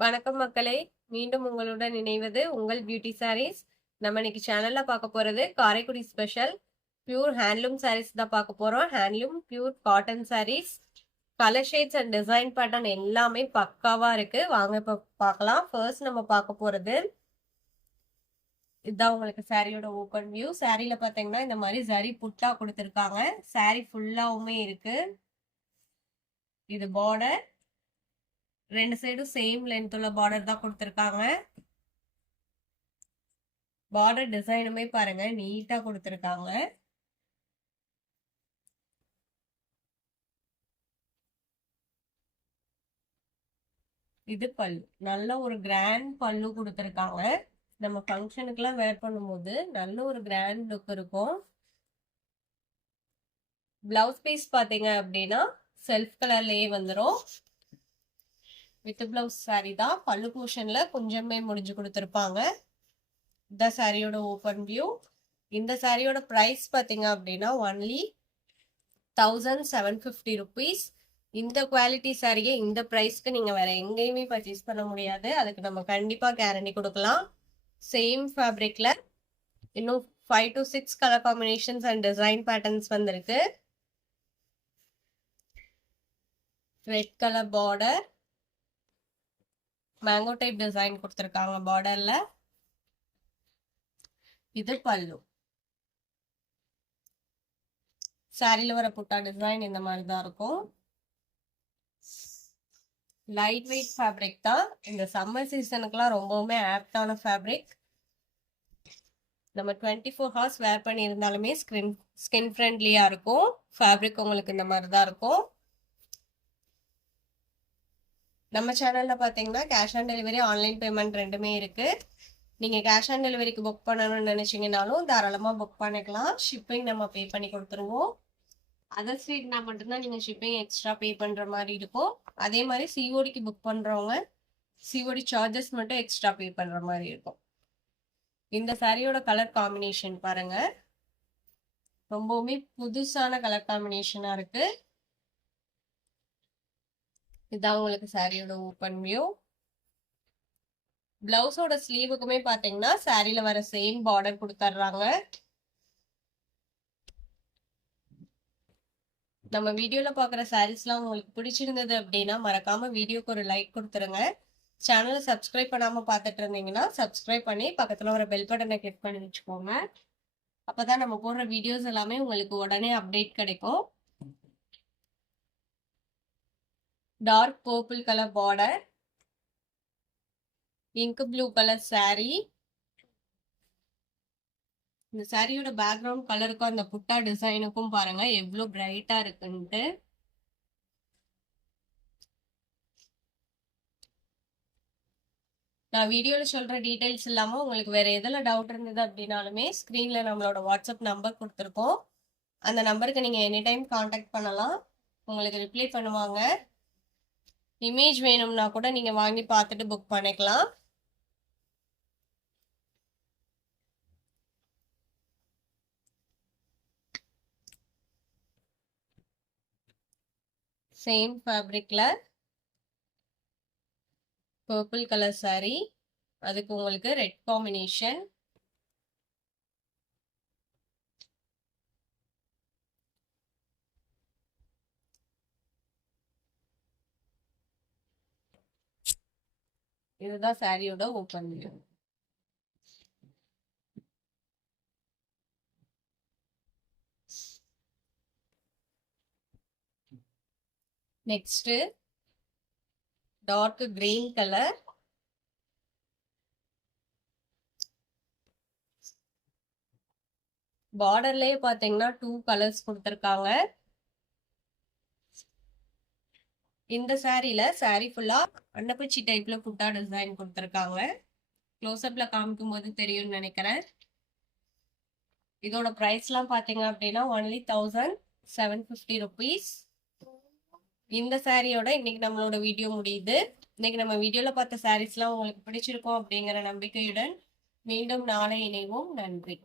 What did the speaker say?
வணக்கம் மக்களே, மீண்டும் உங்களுடன் இணைவது உங்கள் பியூட்டி சாரீஸ். நம்ம இன்னைக்கு சேனல்ல பார்க்க போறது Karaikudi special pure handloom sarees தான் பார்க்க போறோம். Handloom pure cotton sarees, colour shades and design pattern எல்லாமே பக்காவா இருக்கு. வாங்க இப்ப பார்க்கலாம். ஃபர்ஸ்ட் நம்ம பார்க்க போறது இதுதான் உங்களுக்கு சாரியோட ஓப்பன் வியூ. சாரியில பாத்தீங்கன்னா இந்த மாதிரி ஜரி புட்டா கொடுத்துருக்காங்க. சாரி ஃபுல்லாவுமே இருக்கு. இது பார்டர், ரெண்டு சைடும் சேம் லென்த் உள்ள பார்டர் தான் கொடுத்துருக்காங்க. பார்டர் டிசைனுமே பாருங்க நீட்டா கொடுத்துருக்காங்க. இது பல்லு, நல்ல ஒரு கிராண்ட் பல்லு கொடுத்துருக்காங்க. நம்ம ஃபங்க்ஷனுக்குலாம் வேர் பண்ணும்போது நல்ல ஒரு கிராண்ட் லுக் இருக்கும். பிளவுஸ் பீஸ் பாத்தீங்க அப்படின்னா செல்ஃப் கலர்லயே வந்துடும். வித் பிளவுஸ் சாரி தான். பல்லு போர்ஷன்ல கொஞ்சமே முடிஞ்சு கொடுத்துருப்பாங்க. இந்த சாரியோட ஓப்பன் வியூ. இந்த சாரியோட பிரைஸ் பாத்தீங்க அப்படின்னா ஒன்லி 1750 rupees. இந்த குவாலிட்டி சாரியை இந்த பிரைஸ்க்கு நீங்க வேற எங்கேயுமே பர்ச்சேஸ் பண்ண முடியாது. அதுக்கு நம்ம கண்டிப்பா கேரண்டி கொடுக்கலாம். சேம் ஃபேப்ரிக்ல இன்னும் 5 to 6 colour combinations and design patterns வந்திருக்கு. Red colour border, mango type design கொடுத்துருக்காங்க பார்டர்ல. இது பல்லு. சாரியில வர புட்டா டிசைன் இந்த மாதிரி தான் இருக்கும். லைட் வெயிட் ஃபேப்ரிக் தான். இந்த சம்மர் சீசனுக்குலாம் ரொம்பவுமே ஆப்டான ஃபேப்ரிக். நம்ம 24 hours வேர் பண்ணி இருந்தாலுமே ஸ்கின் ஃப்ரெண்ட்லியா இருக்கும். ஃபேப்ரிக் உங்களுக்கு இந்த மாதிரி தான் இருக்கும். நம்ம சேனல்ல பாத்தீங்கன்னா cash on delivery, online payment ரெண்டுமே இருக்கு. நீங்க கேஷ் ஆன் டெலிவரிக்கு புக் பண்ணணும்னு நினைச்சீங்கனாலும் தாராளமா புக் பண்ணிக்கலாம். ஷிப்பிங் நம்ம பே பண்ணி கொடுத்துருவோம். அதர் ஸ்டேட்னா மட்டும்தான் நீங்க ஷிப்பிங் எக்ஸ்ட்ரா பே பண்ற மாதிரி இருக்கும். அதே மாதிரி சிஓடிக்கு புக் பண்றவங்க சிஓடி சார்ஜஸ் மட்டும் எக்ஸ்ட்ரா பே பண்ற மாதிரி இருக்கும். இந்த சாரியோட கலர் காம்பினேஷன் பாருங்க, ரொம்பவுமே புதுசான கலர் காம்பினேஷனா இருக்கு. இதான் உங்களுக்கு சாரியோட ஓப்பன் வியூ. பிளவுஸோட ஸ்லீவுக்குமே பாத்தீங்கன்னா சாரியில வர சேம் பார்டர் கொடுத்துட்றாங்க. நம்ம வீடியோல பாக்குற சாரீஸ்லாம் உங்களுக்கு பிடிச்சிருந்தது அப்படின்னா மறக்காம வீடியோக்கு ஒரு லைக் கொடுத்துருங்க. சேனலை சப்ஸ்கிரைப் பண்ணாம பார்த்துட்டு இருந்தீங்கன்னா சப்ஸ்கிரைப் பண்ணி பக்கத்துல ஒரு பெல் பட்டனை கிளிக் பண்ணி வச்சுக்கோங்க. அப்பதான் நம்ம போடுற வீடியோஸ் எல்லாமே உங்களுக்கு உடனே அப்டேட் கிடைக்கும். Dark purple colour border, ink blue colour saree. இந்த சாரியோட பேக்ரவுண்ட் கலருக்கும் அந்த புட்டா டிசைனுக்கும் பாருங்க எவ்வளவு பிரைட்டா இருக்குன்ட்டு. நான் வீடியோல சொல்ற டீடைல்ஸ் இல்லாம உங்களுக்கு வேற எதுல டவுட் இருந்தது அப்படின்னாலுமே ஸ்கிரீன்ல நம்மளோட வாட்ஸ்அப் நம்பர் கொடுத்துருக்கோம். அந்த நம்பருக்கு நீங்க எனி டைம் கான்டாக்ட் பண்ணலாம். உங்களுக்கு ரிப்ளை பண்ணுவாங்க. இமேஜ் வேணும்னா கூட நீங்க வாங்கி பார்த்துட்டு புக் பண்ணிக்கலாம். சேம் ஃபேப்ரிக்ல பர்பிள் கலர் சாரி, அதுக்கு உங்களுக்கு ரெட் காம்பினேஷன். இதுதான் சாரியோட open view. Next dark green colour, பார்டர்லயே பாத்தீங்கன்னா 2 கலர்ஸ் கொடுத்துருக்காங்க. இந்த சாரியில சாரி ஃபுல்லா அன்னப்பச்சி டைப்ல புட்டா டிசைன் கொடுத்துருக்காங்க. க்ளோஸ்அப்ல காமிக்கும் போது தெரியும்னு நினைக்கிறேன். இதோட பிரைஸ்லாம் பாத்தீங்க அப்படின்னா ஒன்லி 1750 rupees. இந்த சாரியோட இன்னைக்கு நம்மளோட வீடியோ முடியுது. இன்னைக்கு நம்ம வீடியோல பார்த்த சாரீஸ்லாம் உங்களுக்கு பிடிச்சிருக்கும் அப்படிங்கிற நம்பிக்கையுடன் மீண்டும் நாளை இணைவோம். நன்றி.